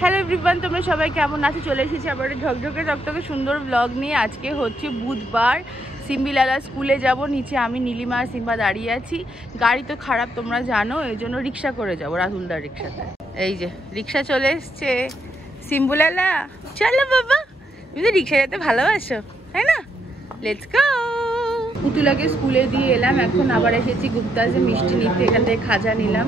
Hello everyone, তোমরা সবাই কেমন আছো? চলে এসেছি আবার ঝকঝকে ঝকঝকে সুন্দর ব্লগ নিয়ে। আজকে হচ্ছে বুধবার, সিম্বিলালা স্কুলে যাব। নিচে আমি, নীলিমা আর সিম্বা দাঁড়িয়ে আছি। গাড়ি তো খারাপ তোমরা জানো, এই জন্য রিক্সা করে যাবো, রাহুলদার রিক্সাতে। এই যে রিক্সা চলে এসছে। সিম্বুলালা চলো বাবা, তুমি তো রিক্সা যেতে ভালোবাসো তাই না? Let's go. পুতুলাকে স্কুলে দিয়ে এলাম, এখন আবার এসেছি গুপ্তাজে মিষ্টি নিতে। এখান থেকে খাজা নিলাম,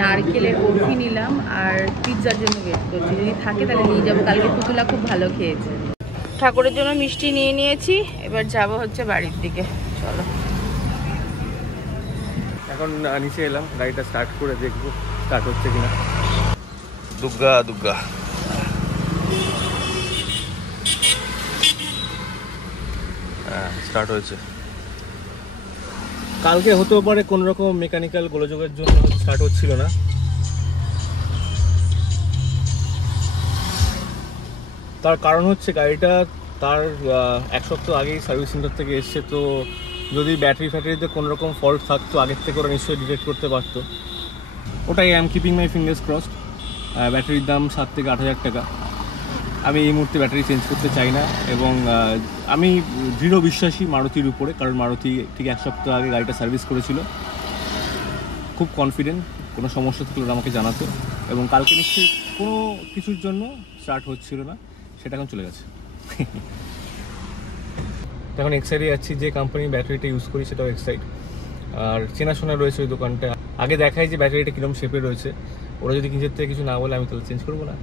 নারকেলের বরফি নিলাম, আর পিৎজার জন্য ওয়েট করছি। যদি থাকে তাহলে নিয়ে যাবো, কালকে পুতুলা খুব ভালো খেয়েছে। ঠাকুরের জন্য মিষ্টি নিয়ে নিয়েছি, এবার যাব হচ্ছে বাড়ির দিকে। চলো এখন নিচে এলাম, গাড়িটা স্টার্ট করে দেখবো স্টার্ট হচ্ছে কিনা। দুগ্গা দুগ্গা স্টার্ট হয়েছে। কালকে হতেও পারে কোনো রকম মেকানিক্যাল গোলযোগের জন্য স্টার্ট হচ্ছিল না। তার কারণ হচ্ছে গাড়িটা তার এক সপ্তাহ আগেই সার্ভিস সেন্টার থেকে এসছে, তো যদি ব্যাটারিতে কোনো রকম ফল্ট থাকতো আগের থেকে ওরা নিশ্চয়ই ডিটেক্ট করতে পারতো। ওটাই I am keeping my fingers crossed. ব্যাটারির দাম 7 থেকে 8 হাজার টাকা। আমি এই মুহূর্তে ব্যাটারি চেঞ্জ করতে চাই না, এবং আমি দৃঢ় বিশ্বাসী মারুতির উপরে, কারণ মারুতি ঠিক এক সপ্তাহ আগে গাড়িটা সার্ভিস করেছিল। খুব কনফিডেন্ট, কোনো সমস্যা থাকলে ওরা আমাকে জানাতো, এবং কালকে নিশ্চয়ই কোনো কিছুর জন্য স্টার্ট হচ্ছিল না, সেটা এখন চলে গেছে। এখন এক্সাইডে যাচ্ছি, যে কোম্পানির ব্যাটারিটা ইউজ করি সেটাও এক্সাইড, আর চেনাশোনা রয়েছে ওই দোকানটা। আগে দেখাই যে ব্যাটারিটা কীরকম শেপে রয়েছে, ওরা যদি নিজের থেকে কিছু না বলে আমি তাহলে চেঞ্জ করবো না।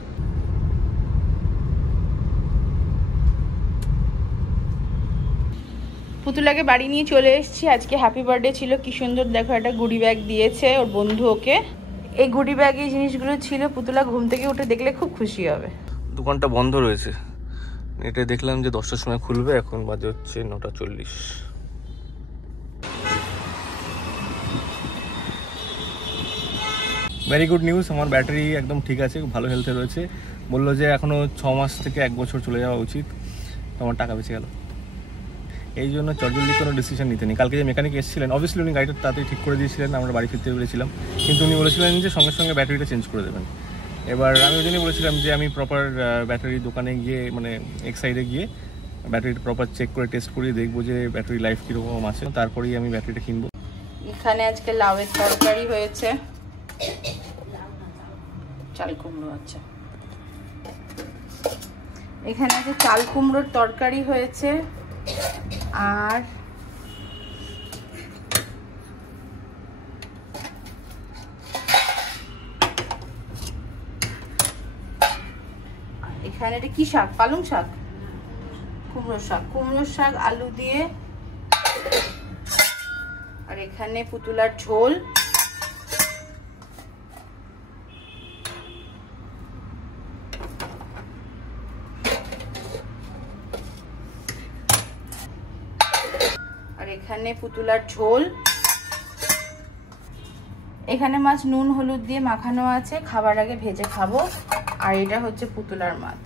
পুতুলাকে বাড়ি নিয়ে চলে এসেছি। আজকে হ্যাপি বার্থডে ছিল, কি সুন্দর দেখো একটা গুডি ব্যাগ দিয়েছে ওর বন্ধু ওকে। এই গুডি ব্যাগে এই জিনিসগুলো ছিল, পুতুলা ঘুম থেকে উঠে দেখলে খুব খুশি হবে। দোকানটা বন্ধ রয়েছে, এটা দেখলাম যে 10টার সময় খুলবে, এখন বাজে হচ্ছে 9:40। ভেরি গুড নিউজ, আমার ব্যাটারি একদম ঠিক আছে, ভালো হেলথে রয়েছে। বললো যে এখনও 6 মাস থেকে 1 বছর চলে যাওয়া উচিত, আমার টাকা বেঁচে গেল। এই জন্য চটজলদি কোনো ডিসিশন নিতে নেই। কালকে যে মেকানিক এসেছিলেন, অবভিয়াসলি উনি গাড়িটা তাড়াতাড়ি ঠিক করে দিয়েছিলেন, আমরা বাড়ি ফিরতে পেরেছিলাম, কিন্তু উনি বলেছিলেন যে সঙ্গে সঙ্গে ব্যাটারিটা চেঞ্জ করে দেবেন। এবার আমি ওই জন্যই বলেছিলাম যে আমি প্রপার ব্যাটারি দোকানে গিয়ে, মানে এক্সাইডে গিয়ে ব্যাটারিটা প্রপার চেক করে টেস্ট করিয়ে দেখবো যে ব্যাটারি লাইফ কীরকম আছে, তারপরেই আমি ব্যাটারিটা কিনবো। এখানে আজকে লাউয়ের তরকারি হয়েছে, চাল কুমড়ো। আচ্ছা, এখানে আছে চাল কুমড়োর তরকারি হয়েছে, আর এখানে এটা কি শাক? পালং শাক, কুমড়ো শাক, কুমড়ো শাক আলু দিয়ে। আর এখানে পুতুলার ঝোল, আর এখানে পুতুলার ঝোল। এখানে মাছ নুন হলুদ দিয়ে মাখানো আছে, খাবার আগে ভেজে খাবো। আর এটা হচ্ছে পুতুলার মাছ।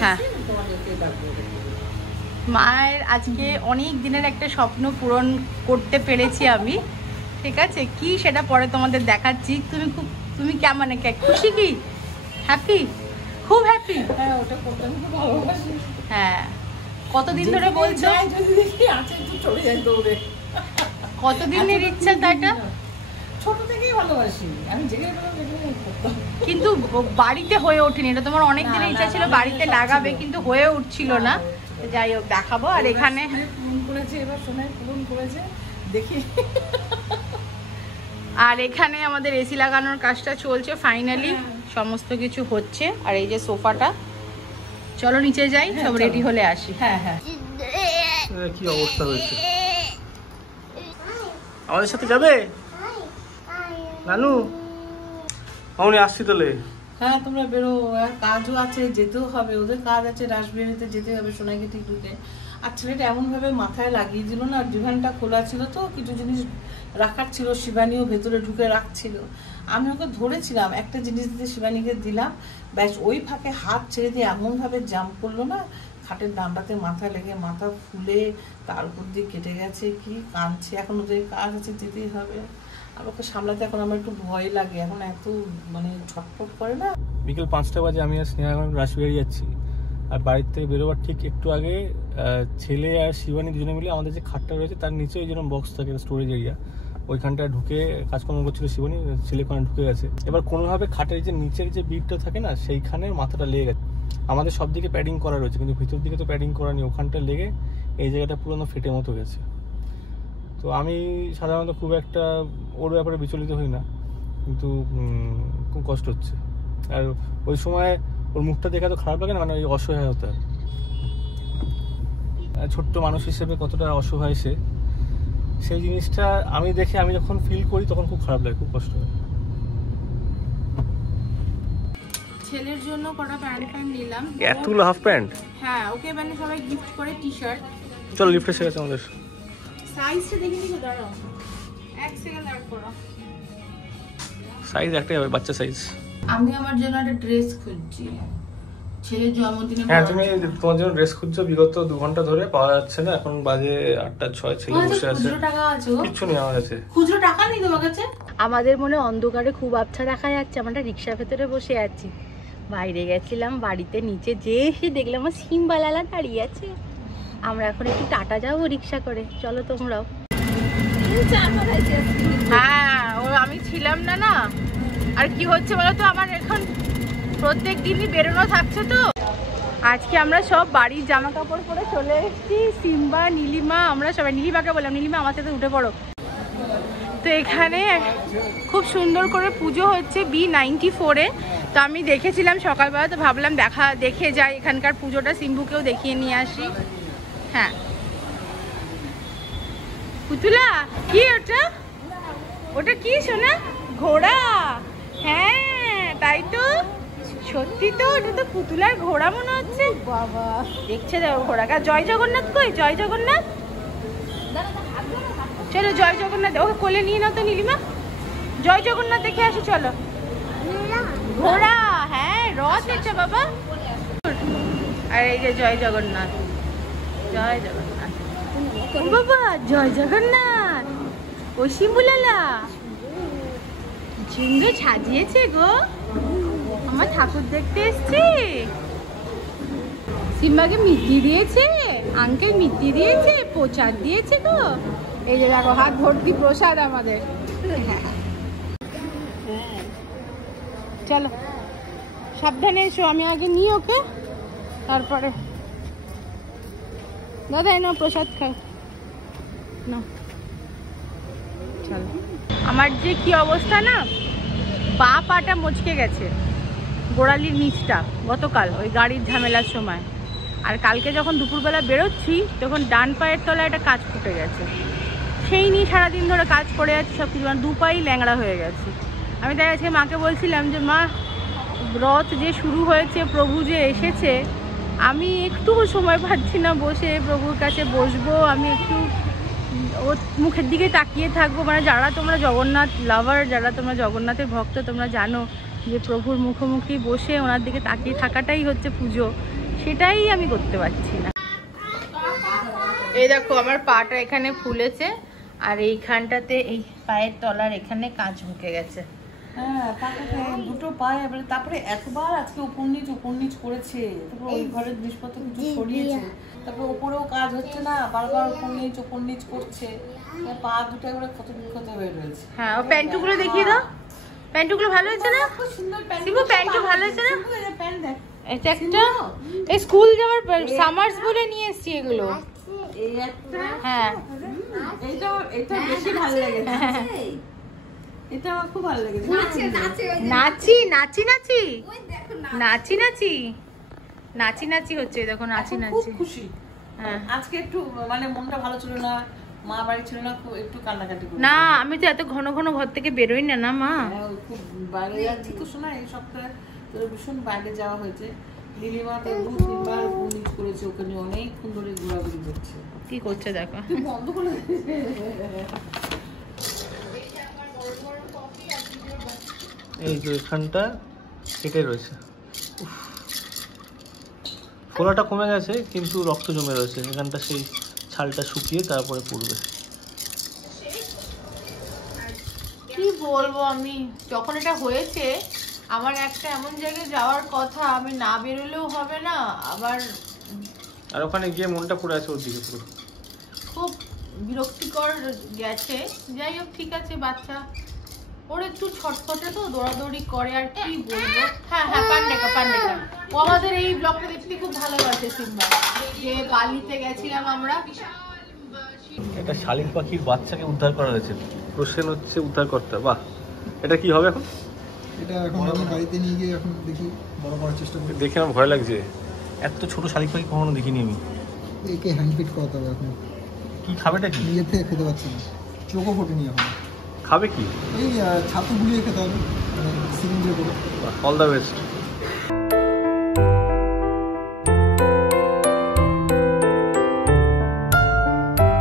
হ্যাঁ, মায়ের আজকে অনেক দিনের একটা স্বপ্ন পূরণ করতে পেরেছি আমি, ঠিক আছে? কি সেটা পরে তোমাদের দেখাচ্ছি। তুমি কেমন খুশি? কি হ্যাপি? খুব হ্যাপি। হ্যাঁ, ওটা করতে আমি খুব ভালোবাসি। হ্যাঁ, কতদিন ধরে বলছো? কতদিনের ইচ্ছা তাইটা? ছোট থেকেই ভালোবাসি আমি, কিন্তু বাড়িতে হয়ে ওঠেনি। এটা তোমার অনেক দিনের ইচ্ছা ছিল বাড়িতে লাগাবে, কিন্তু হয়ে উঠছিল না। যাই হোক, দেখাবো। আর এখানে পূরণ করেছে, এবার সোনায় পূরণ করেছে, দেখি। আর এখানে আমাদের এসি লাগানোর কাজটা চলছে, ফাইনালি সমস্ত কিছু হচ্ছে। আর এই যে সোফাটা, চলো নিচে যাই, সব রেডি হলে আসি। হ্যাঁ হ্যাঁ, কি অবস্থা হয়েছে? আমাদের সাথে যাবে নানু? আমি আসছি তাহলে। হ্যাঁ তোমরা বেরো, কাজও আছে, যেতেও হবে, ওদের কাজ আছে, রাসবেরিতে যেতে হবে সোনাইকে ঠিক ঢুকে। আর ছেলেটা এমনভাবে মাথায় লাগিয়ে দিল না, ডিভানটা খোলা ছিল তো কিছু জিনিস রাখার ছিল, শিবানীও ভেতরে ঢুকে রাখছিল। আমি ওকে ধরেছিলাম, একটা জিনিস দিতে শিবানীকে দিলাম, ব্যাস ওই ফাঁকে হাত ছেড়ে দিয়ে এমনভাবে জাম্প করলো না, খাটের ডান্ডাতে মাথা লেগে মাথা ফুলে তার উপর দিয়ে কেটে গেছে। কি কাঁদছে, এখন ওদের কাজ আছে, যেতেই হবে। আর ওকে সামলাতে এখন আমার একটু ভয় লাগে, এখন এত মানে ছটফট করে না। বিকেল 5টা বাজে, আমি আর স্নেহা এখন রাসবিহারি যাচ্ছি। আর বাড়ির থেকে বেরোবার ঠিক একটু আগে ছেলে আর শিবানী দুজনে মিলে আমাদের যে খাটটা রয়েছে তার নিচে ওই যেরকম বক্স থাকে স্টোরেজ এরিয়া, ওইখানটা ঢুকে কাজকর্ম করছিল শিবানী, ছেলে ওখানে ঢুকে গেছে। এবার কোনোভাবে খাটের যে নিচের যে বিটটা থাকে না, সেইখানে মাথাটা লেগে গেছে। আমাদের সব দিকে প্যাডিং করা রয়েছে, কিন্তু ভিতর দিকে তো প্যাডিং করা নেই, ওখানটা লেগে এই জায়গাটা পুরোনো ফেটে মতো গেছে। তো আমি সাধারণত খুব একটা ওর ব্যাপারে বিচলিত হই না, কিন্তু খুব কষ্ট হচ্ছে। আর ওই সময় ওর মুখটা দেখা তো খারাপ লাগে না, মানে ওই অসহায় হতে হয়। ছোট্ট মানুষ হিসেবে কতটা অসহায় সে, সেই জিনিসটা আমি দেখে, আমি যখন ফিল করি তখন খুব খারাপ লাগে, খুব কষ্ট হয়। ছেলের জন্য কটা প্যান্ট নিলাম, এতগুলো হাফ প্যান্ট। হ্যাঁ ওকে মানে সবাই গিফট করে টি শার্ট। চলো লিফট এসে গেছে আমাদের। সাইজটা দেখে নিবো, দাঁড়াও এক সেকেন্ড দাঁড় করো। সাইজ একটাই হবে, বাচ্চা সাইজ। আমি আমার জন্য একটা ড্রেস খুঁজছি ছেলের জন্মদিনে। হ্যাঁ তুমি তোমার জন্য ড্রেস খুঁজছো বিগত 2 ঘন্টা ধরে, পাওয়া যাচ্ছে না। এখন বাজে 8:06, ছেলে বসে আছে। খুচরো টাকা আছে? কিচ্ছু নেই আমার কাছে। খুচরো টাকা নেই তোমার কাছে? আমাদের মনে অন্ধকারে খুব আবছা দেখা যাচ্ছে, আমরা রিক্সার ভেতরে বসে আছি। বাইরে গেছিলাম, বাড়িতে নিচে যে এসে দেখলাম আমার সিম্বা লালা দাঁড়িয়ে আছে। আমরা এখন একটু টাটা যাবো রিক্সা করে, চলো তোমরাও। হ্যাঁ ও আমি ছিলাম না না। আর কি হচ্ছে বলো তো, আমার এখন প্রত্যেক দিনই বেরোনো থাকছে তো। আজকে আমরা সব বাড়ির জামা কাপড় পরে চলে এসেছি। সিম্বা, নীলিমা, আমরা সবাই। নীলিমাকে বললাম, নীলিমা আমার সাথে উঠে পড়ো। তো এখানে খুব সুন্দর করে পুজো হচ্ছে B94-এ। তো আমি দেখেছিলাম সকালবেলা, তো ভাবলাম দেখে যাই এখানকার পুজোটা, সিম্বুকেও দেখিয়ে নিয়ে আসি। হ্যাঁ পুতুলা কি ওটা? ওটা কি সোনা? ঘোড়া? হ্যাঁ তাই তো, সত্যি তো, ওটা তো পুতুলার ঘোড়া মনে হচ্ছে। বাবা দেখছে দেখো ঘোড়া। জয় জগন্নাথ কই? জয় জগন্নাথ, চলো জয় জগন্নাথ। ওকে কোলে নিয়ে নাও তো নীলিমা, জয় জগন্নাথ দেখে আসো চলো। ঘোড়া, হ্যাঁ রথ এটা বাবা। আর এই যে জয় জগন্নাথ, জয় জগন্নাথ। ও বাবা জয় জগন্নাথ। ও শিম্বুলালা সুন্দর সাজিয়েছে গো, আমার ঠাকুর দেখতে এসছি। সিম্বাকে মিষ্টি দিয়েছে, আঙ্কেল মিষ্টি দিয়েছে, প্রসাদ দিয়েছে গো। এই যে দেখো হাত ভর্তি প্রসাদ আমাদের। চলো সাবধানে এসো, আমি আগে নিই ওকে, তারপরে দাদা এনো প্রসাদ খাও না। চলো। আমার যে কি অবস্থা না, পা পাটা মচকে গেছে, গোড়ালির নিচটা, গতকাল ওই গাড়ির ঝামেলার সময়। আর কালকে যখন দুপুরবেলা বেরোচ্ছি তখন ডান পায়ের তলায় একটা কাজ ফুটে গেছে। সেই নিয়ে সারাদিন ধরে কাজ করে যাচ্ছি, সব কিছু, মানে 2 পাই ল্যাংড়া হয়ে গেছে। আমি তাই আজকে মাকে বলছিলাম যে মা, রথ যে শুরু হয়েছে, প্রভু যে এসেছে, আমি একটুও সময় পাচ্ছি না বসে প্রভুর কাছে বসবো, আমি একটু ওর মুখের দিকে তাকিয়ে থাকবো। মানে যারা তোমরা জগন্নাথ লাভার, যারা তোমরা জগন্নাথের ভক্ত, তোমরা জানো যে প্রভুর মুখোমুখি বসে ওনার দিকে তাকিয়ে থাকাটাই হচ্ছে পুজো, সেটাই আমি করতে পারছি না। এই দেখো আমার পাটা এখানে ফুলেছে, আর এইখানটাতে এই পায়ের তলার এখানে কাঁচ ঢুকে গেছে। হ্যাঁ পাটাতে দুটো পায়ে, তারপরে এতবার আজকে উপর নিচ করেছে, তারপর ওই ঘরের জিনিসপত্র কিছু সরিয়েছে, তারপর ওপরেও কাজ হচ্ছে না, বারবার উপর নিচ করছে, পা দুটো একবারে ক্ষত বিক্ষত হয়ে রয়েছে। হ্যাঁ ও প্যান্টুগুলো দেখিয়ে দাও, প্যান্টুগুলো ভালো হয়েছে না? খুব সুন্দর প্যান্ট, সিম্বু প্যান্টু ভালো হয়েছে না? প্যান্ট দেখ, এটা একটা এই স্কুল যাওয়ার সামার্স বলে নিয়ে এসেছি এগুলো। এই একটা, হ্যাঁ এটা বেশি ভালো লেগেছে, এটা আমার খুব ভালো লেগেছে। নাচি নাচি নাচি নাচি নাচি নাচি নাচি হচ্ছে, দেখো নাচি নাচি। খুব খুশি। হ্যাঁ আজকে একটু মানে মনটা ভালো ছিল না, মা বাড়ি ছিল না, একটু কান্নাকাটি করি না। আমি তো এত ঘন ঘন ঘর থেকে বেরোই না, না মা। খুব বাইরে যাচ্ছি তো শোনা, এই সপ্তাহে তোর ভীষণ বাইরে যাওয়া হয়েছে। নীলিমা তো 2-3 বার নিচ করেছে, ওখানে অনেকক্ষণ ধরে ঘোরাঘুরি করছে। কি করছে দেখো, বন্ধ করে এই যে এখানটা কেটে রয়েছে, ফোলাটা কমে গেছে কিন্তু রক্ত জমে রয়েছে এখানটা, সেই ছালটা শুকিয়ে তারপরে পড়বে। বলবো, আমি যখন এটা হয়েছে আমার একটা এমন জায়গায় যাওয়ার কথা, আমি না বেরোলেও হবে না, আবার আর ওখানে গিয়ে মনটা পড়ে আছে ওর দিকে পুরো, খুব বিরক্তিকর গেছে। যাই হোক, ঠিক আছে, বাচ্চা ওর একটু ছটফটে তো, দৌড়াদৌড়ি করে, আর কি বলবো। হ্যাঁ হ্যাঁ, পান্ডেকা পান্ডেকা, ও আমাদের এই ব্লগটা দেখতে খুব ভালোবাসে সিম্বা, যে বালিতে গেছিলাম আমরা। একটা শালিক পাখির বাচ্চাকে উদ্ধার করা হয়েছে, প্রশ্ন হচ্ছে উদ্ধারকর্তা। বাহ, এটা কি হবে এখন? এটা এখন আমি বাড়িতে নিয়ে গিয়ে এখন দেখি বড় করার চেষ্টা করি। দেখে আমার ভয় লাগছে, এত ছোট শালিক পাখি কখনো দেখিনি আমি। একে হ্যান্ড ফিট করাতে হবে এখন। কি খাবেটা কি? নিজে থেকে খেতে পারছি না, চোখও ফোটেনি এখন। খাবে কি? এই ছাতু গুলিয়ে খেতে হবে সিরিঞ্জে করে। All the best.